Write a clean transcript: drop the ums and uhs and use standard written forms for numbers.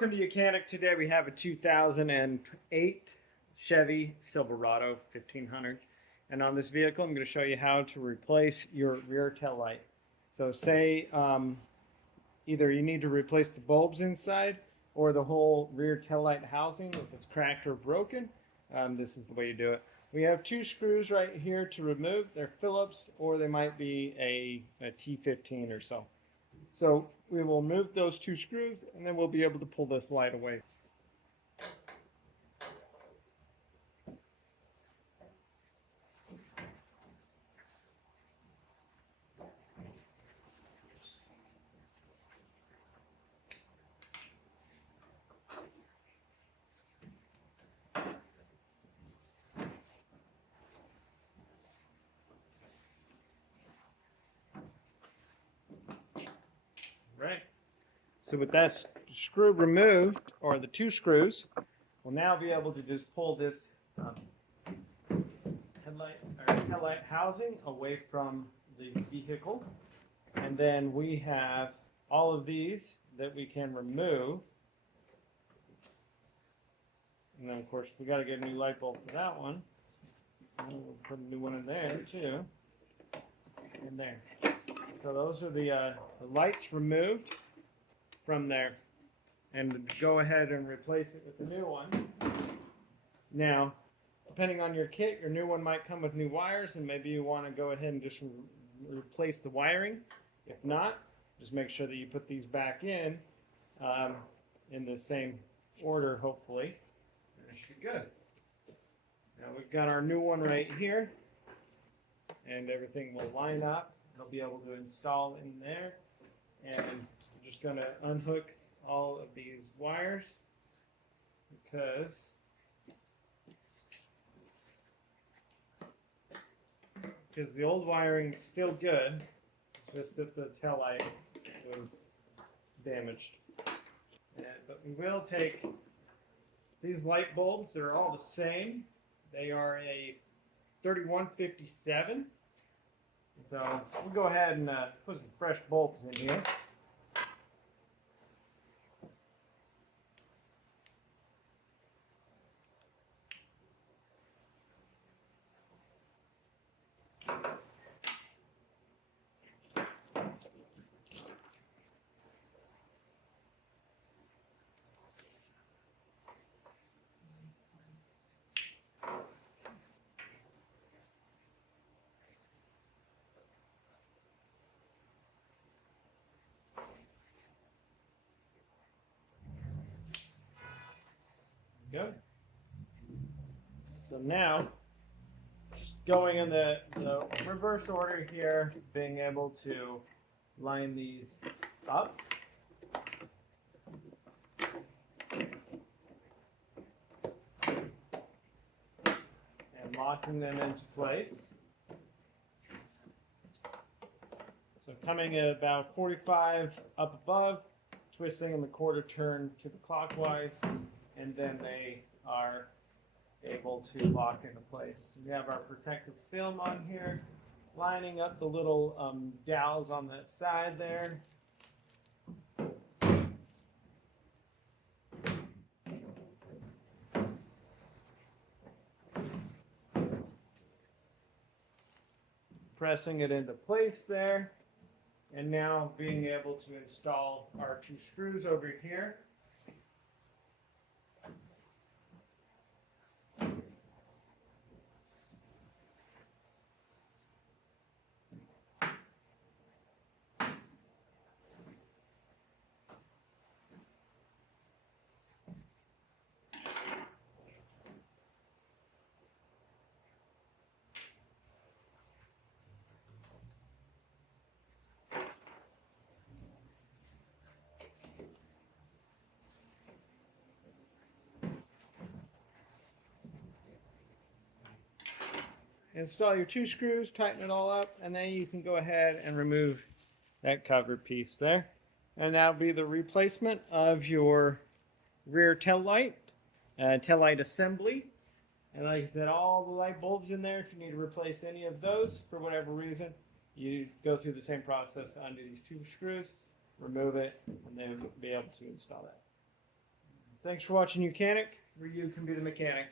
Welcome to Mechanic. Today we have a 2008 Chevy Silverado 1500, and on this vehicle I'm going to show you how to replace your rear tail light. So say either you need to replace the bulbs inside or the whole rear tail light housing if it's cracked or broken. This is the way you do it. We have two screws right here to remove. They're Phillips, or they might be a T15 or so. So we will remove those two screws and then we'll be able to pull this light away. Right. So with that screw removed, or the two screws, we'll now be able to just pull this headlight housing away from the vehicle. And then we have all of these that we can remove. And then of course we got to get a new light bulb for that one. And we'll put a new one in there too. In there. So those are the lights removed from there, and go ahead and replace it with the new one. Now, depending on your kit, your new one might come with new wires, and maybe you want to go ahead and just replace the wiring. If not, just make sure that you put these back in the same order, hopefully. And it should be good. Now we've got our new one right here, and everything will line up. I'll be able to install in there, and I'm just going to unhook all of these wires because the old wiring is still good, it's just that the tail light was damaged. But we will take these light bulbs. They're all the same. They are a 3157. So we'll go ahead and put some fresh bulbs in here. Good. So now, just going in the reverse order here, being able to line these up. And locking them into place. So coming at about 45 up above, twisting in the quarter turn to the clockwise, and then they are able to lock into place. We have our protective film on here, lining up the little dowels on that side there. Pressing it into place there, and now being able to install our two screws over here. Install your two screws, tighten it all up, and then you can go ahead and remove that cover piece there. And that'll be the replacement of your rear tail light assembly. And like I said, all the light bulbs in there, if you need to replace any of those for whatever reason, you go through the same process to undo these two screws, remove it, and then be able to install that. Thanks for watching, Mechanic, where you can be the mechanic.